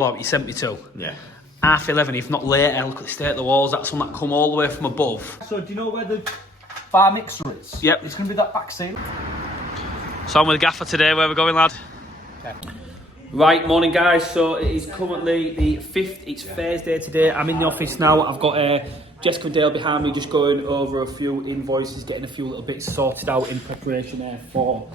What you sent me to? Yeah. 11:30, if not later. Look at the state of the walls. That's one that come all the way from above. So do you know where the bar mixer is? Yep. It's going to be that back ceiling. So I'm with the gaffer today. Where are we going, lad? Okay. Right, morning guys. So it is currently the 5th. It's Thursday today. I'm in the office now. I've got Jessica and Dale behind me, just going over a few invoices, getting a few little bits sorted out in preparation for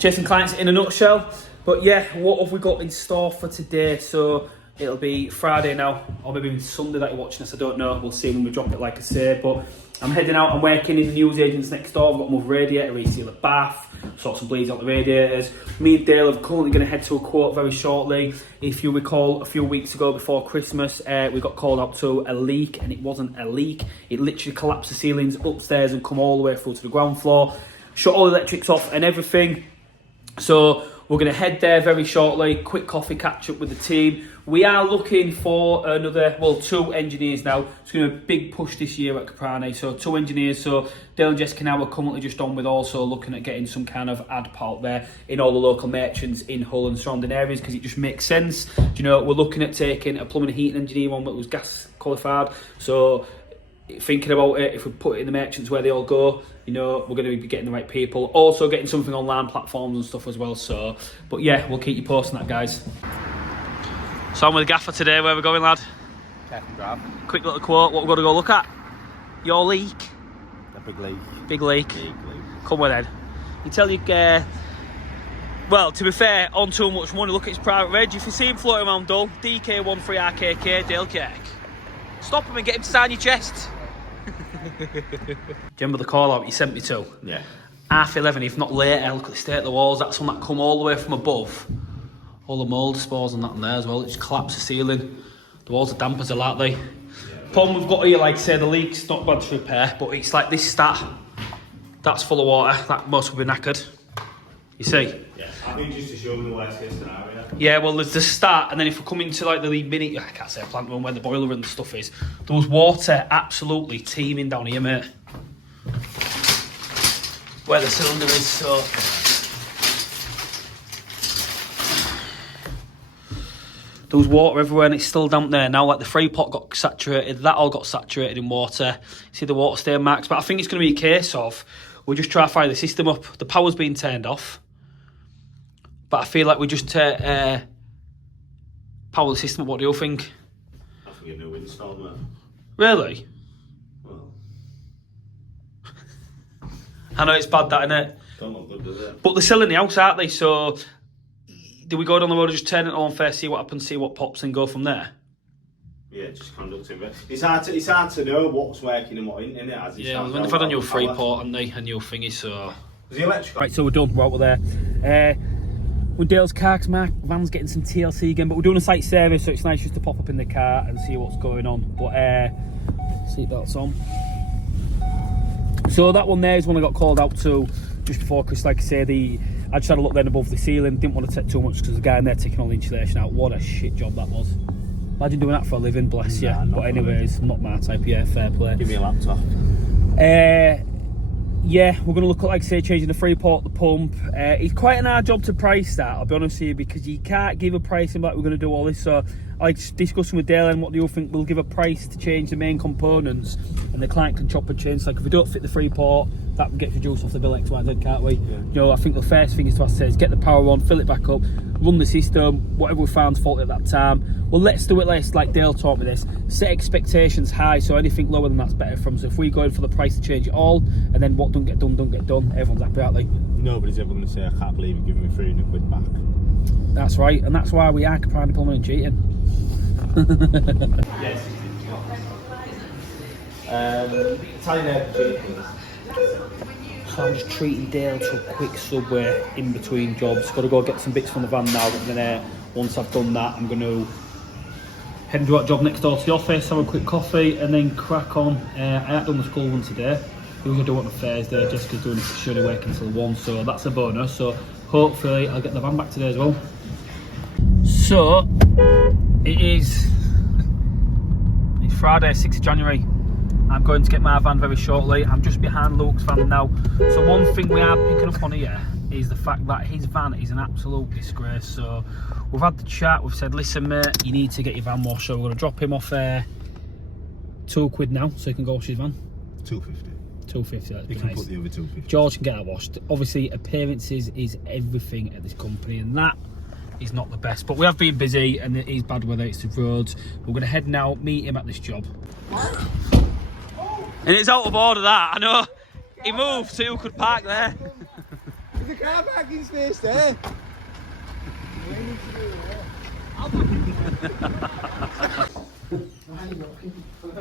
chasing clients in a nutshell. But yeah, what have we got in store for today? So it'll be Friday now, or maybe even Sunday that you're watching this, I don't know. We'll see when we drop it, like I say. But I'm heading out, I'm working in the news agents next door. I've got another radiator, reseal a bath, sort some bleeds out the radiators. Me and Dale are currently going to head to a quote very shortly. If you recall, a few weeks ago before Christmas, we got called out to a leak, and it wasn't a leak. It literally collapsed the ceilings upstairs and come all the way through to the ground floor. Shut all the electrics off and everything. So we're going to head there very shortly, quick coffee catch up with the team. We are looking for two engineers now. It's going to be a big push this year at Caprani. So 2 engineers. So Dale and Jessica now are currently just on with also looking at getting some kind of ad out there in all the local merchants in Hull and surrounding areas, because it just makes sense. Do you know, we're looking at taking a plumbing and heating engineer on that was gas qualified. So thinking about it, if we put it in the merchants where they all go, you know, we're going to be getting the right people. Also getting something online platforms and stuff as well. So, but yeah, we'll keep you posting that, guys. So I'm with the gaffer today. Where are we going, lad? Careful drive. Quick little quote. What we've got to go look at? Your leak. The big leak. Big leak. Big leak. Come with Ed. You tell you, well, to be fair, on too much money. Look at his private reg. If you see him floating around Dull, DK13RKK, Dale Kirk. Stop him and get him to sign your chest. Do you remember the call out you sent me to? Yeah. 11:30, if not later. Look at the state of the walls. That's one that come all the way from above. All the mould spores and that in there as well. It just collapsed the ceiling. The walls are damp as hell, aren't they? Problem we've got here, like say, the leak's not bad to repair, but it's like this stat. That's full of water. That must have been knackered. You see? Yeah. I think just to show them the worst case scenario. Yeah, well, there's the start, and then if we come into like the minute, I can't say a plant room where the boiler and the stuff is, there was water absolutely teeming down here, mate. Where the cylinder is, so. There was water everywhere and it's still damp there now. Like the free pot got saturated, that all got saturated in water. See the water stain marks, but I think it's going to be a case of we'll just try to fire the system up. The power's been turned off, but I feel like we just power the system up. What do you think? I think a new install, man. Really? Well, I know it's bad, that, innit? don't look good, does it? But they're still in the house, aren't they? So do we go down the road and just turn it on first, see what happens, see what pops, and go from there? Yeah, just conducting. But it's hard to know what's working and what isn't, in it. As Yeah, well, they've had a new free port and a new thingy, so. Is the electrical? Right, so we're done. We're out there. With Dale's car, because my van's getting some TLC again, but we're doing a site service, so it's nice just to pop up in the car and see what's going on. But seatbelts on. So that one there is one I got called out to just before, because like I say, I just had a look then above the ceiling. Didn't want to take too much because the guy in there taking all the insulation out. What a shit job that was. Imagine doing that for a living, bless you. But anyways, not my type. Yeah, fair play. Give me a laptop. Yeah, we're going to look at, like I say, changing the free port, the pump. It's quite an hard job to price that, I'll be honest with you, because you can't give a price and like we're going to do all this. So I like discussing with Dale and what do you think, we'll give a price to change the main components and the client can chop and change. Like if we don't fit the free port, that gets reduced off the bill X, Y, Z, can't we? Yeah. You know, I think the first thing is to have to say is get the power on, fill it back up, run the system, whatever we found's fault at that time. Well, let's do it less, like Dale taught me this. Set expectations high, so anything lower than that's better from. So if we go in for the price to change it all, and then what don't get done, everyone's happy, aren't they? Nobody's ever going to say, I can't believe you're giving me 300 quid back. That's right, and that's why we are Caprani Plumbing and Cheating. Yes. Italian air cheating. So I'm just treating Dale to a quick subway in between jobs. Got to go get some bits from the van now, and then once I've done that, I'm going to head and do that job next door to the office, have a quick coffee, and then crack on. I haven't done the school one today. Usually do it on a Thursday. Jessica's doing it, she's only working until 1, so that's a bonus. So hopefully I'll get the van back today as well. So it's Friday, 6th of January. I'm going to get my van very shortly. I'm just behind Luke's van now. So one thing we are picking up on here is the fact that his van is an absolute disgrace. So we've had the chat, we've said, listen mate, you need to get your van washed, so we're going to drop him off £2 now so he can go wash his van. 250. 250, that'd be You can nice. put the other 250. George can get that washed. Obviously appearances is everything at this company, and that is not the best, but we have been busy and it is bad weather, it's the roads. We're going to head now, meet him at this job. And it's out of order that, I know. He moved so you could park there. There's a car parking space there.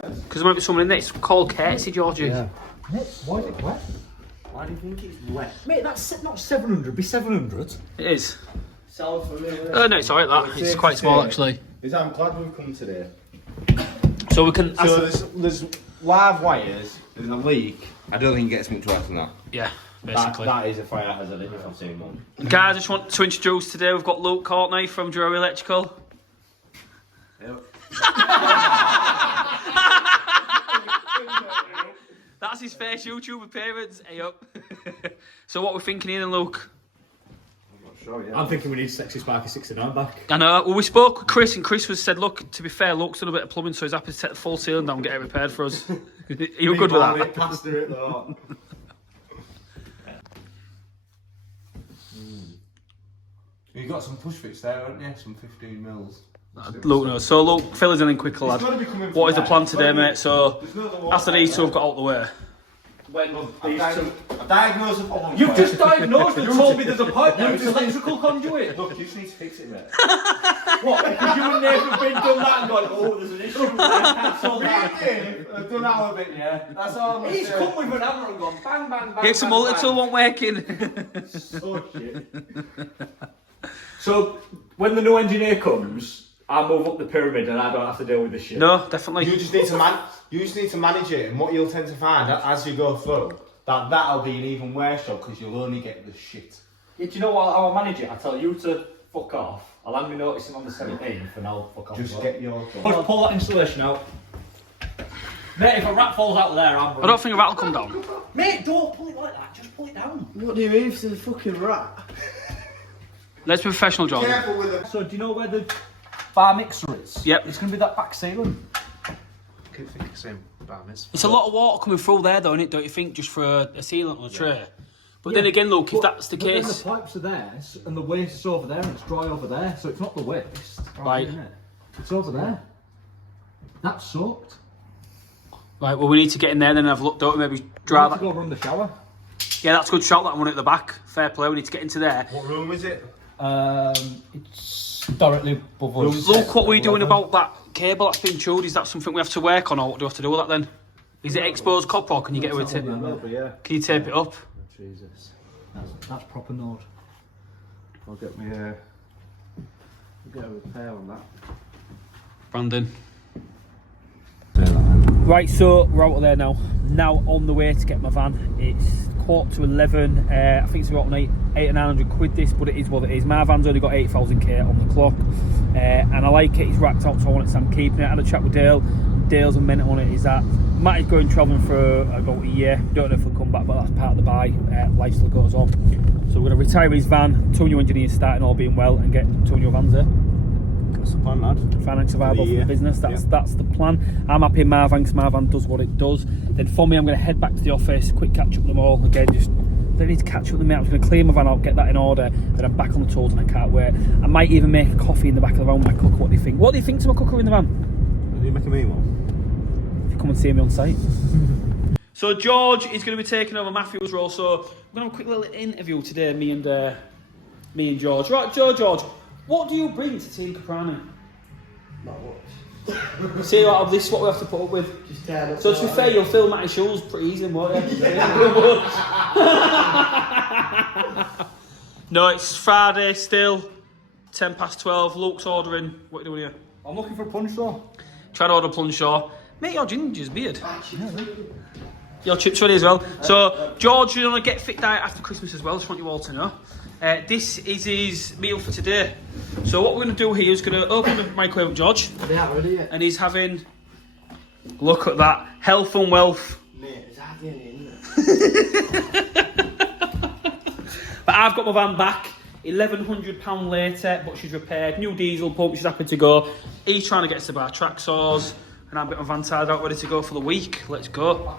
Because there might be someone in there. It's called courtesy, Georgie. Yeah. Why is it wet? Why do you think it's wet? Mate, that's not 700, it'd be 700. It is. Sound familiar? Oh no, it's alright that. It's quite small actually. I'm glad we've come today. So we can So there's live wires, there's a leak. I don't think it gets much worse than that. yeah, basically. That is a fire hazard if I've seen one. Guys, I just want to introduce today, we've got Luke Courtney from Drury Electrical. That's his first YouTube appearance. Hey up. So what we're thinking here then, Luke? I'm thinking we need Sexy Sparky 69 back. I know. Well, we spoke with Chris, and Chris was said, look, to be fair, Luke's done a bit of plumbing, so he's happy to take the full ceiling down and get it repaired for us. Are you good with that? Plaster it though. You got some push fits there, haven't you? Some 15 mils. Luke knows. So Luke, fill us in quick, lad. gotta be coming What is from the plan there. today, mate? So after these two have got out the way. I diagnosed the problem. You've just diagnosed and told me there's a pipe there, it's electrical conduit. Look, you just need to fix it, mate. What? Because you and Nathan have been done that and gone, oh, there's an issue. That's all that. I've done that a bit, yeah. That's all I'm He's saying. come with an hammer and gone bang, bang, bang. Here's some bang, multi-tool bang. won't working. So shit. So, when the new engineer comes, I move up the pyramid and I don't have to deal with this shit. No, definitely. You just need to manage it, and what you'll tend to find as you go through, that'll be an even worse job because you'll only get the shit. Yeah, do you know what? I'll manage it. I tell you to fuck off. I'll hand me noticing on the 17th and I'll fuck off. Just get your job. Just pull that insulation out. Mate, if a rat falls out there, I'm... I don't think a rat will come down. Mate, don't pull it like that. Just pull it down. What do you mean if it's a fucking rat? Let's be professional, Jordan. Careful with it. So, do you know where the bar mixer is? Yep. It's going to be that back ceiling. Keep thinking the same about this. It's a lot of water coming through there, though, innit? Don't you think? Just for a sealant on a tray. But then again, Luke, if that's the But then case, the pipes are there, and the waste is over there, and it's dry over there, so it's not the waste. Right. Isn't it? It's over there. That's soaked. right? Well, we need to get in there then and have a look. Don't we? Maybe dry I need to that. go run the shower. Yeah, that's a good shot. That one at the back. Fair play. We need to get into there. What room is it? It's directly above us. Look what we're doing about that cable that's been chewed. Is that something we have to work on, or what do we have to do with that then? Is it exposed copper, or can you get away with it? Yeah. Can you tape it up? Jesus. That's proper node. I'll get me a repair on that. Brandon. Right, so we're out of there now. Now on the way to get my van. It's 11:15. I think it's about eight or 900 quid this, but it is what it is. My van's only got 8,000 k on the clock, and I like it. It's racked out, so I want it, so I'm keeping it. I had a chat with Dale. Dale's a minute on it. Is that Matt is going travelling for about a year. Don't know if he'll come back, but that's part of the buy. Life still goes on. So we're going to retire his van, 2 new engineers starting, all being well, and get 2 new vans there. That's the plan, lad. Financial viable for the business. That's the plan. I'm happy in my van because my van does what it does. Then for me, I'm going to head back to the office, quick catch up with them all again. Just don't need to catch up with them. I'm just going to clear my van out, get that in order, then I'm back on the tools and I can't wait. I might even make a coffee in the back of the van with my cooker. What do you think? What do you think to my cooker in the van? Are you making me one? If you come and see me on site. So George is going to be taking over Matthew's role. So we're going to have a quick little interview today, me and George. Right, George, what do you bring to Team Caprani? Not much. See, this is what we have to put up with. Just tear up. So to be fair, you'll fill Matty's shoes pretty easy, won't you? No, it's Friday still, 12:10. Luke's ordering. What are you doing here? I'm looking for a punch though. Try to order Plunshaw. Mate, your ginger's beard. Your chips ready as well. So, George, you're on a Get Fit diet after Christmas as well, just want you all to know. This is his meal for today. So what we're going to do here is going to open the microwave with George. They aren't ready yet. And he's having, look at that, health and wealth. Mate, there's hardly any in there. But I've got my van back. £1,100 later, but she's repaired. New diesel pump, she's happy to go. He's trying to get us to buy track saws, and I've got my van tied out ready to go for the week. Let's go.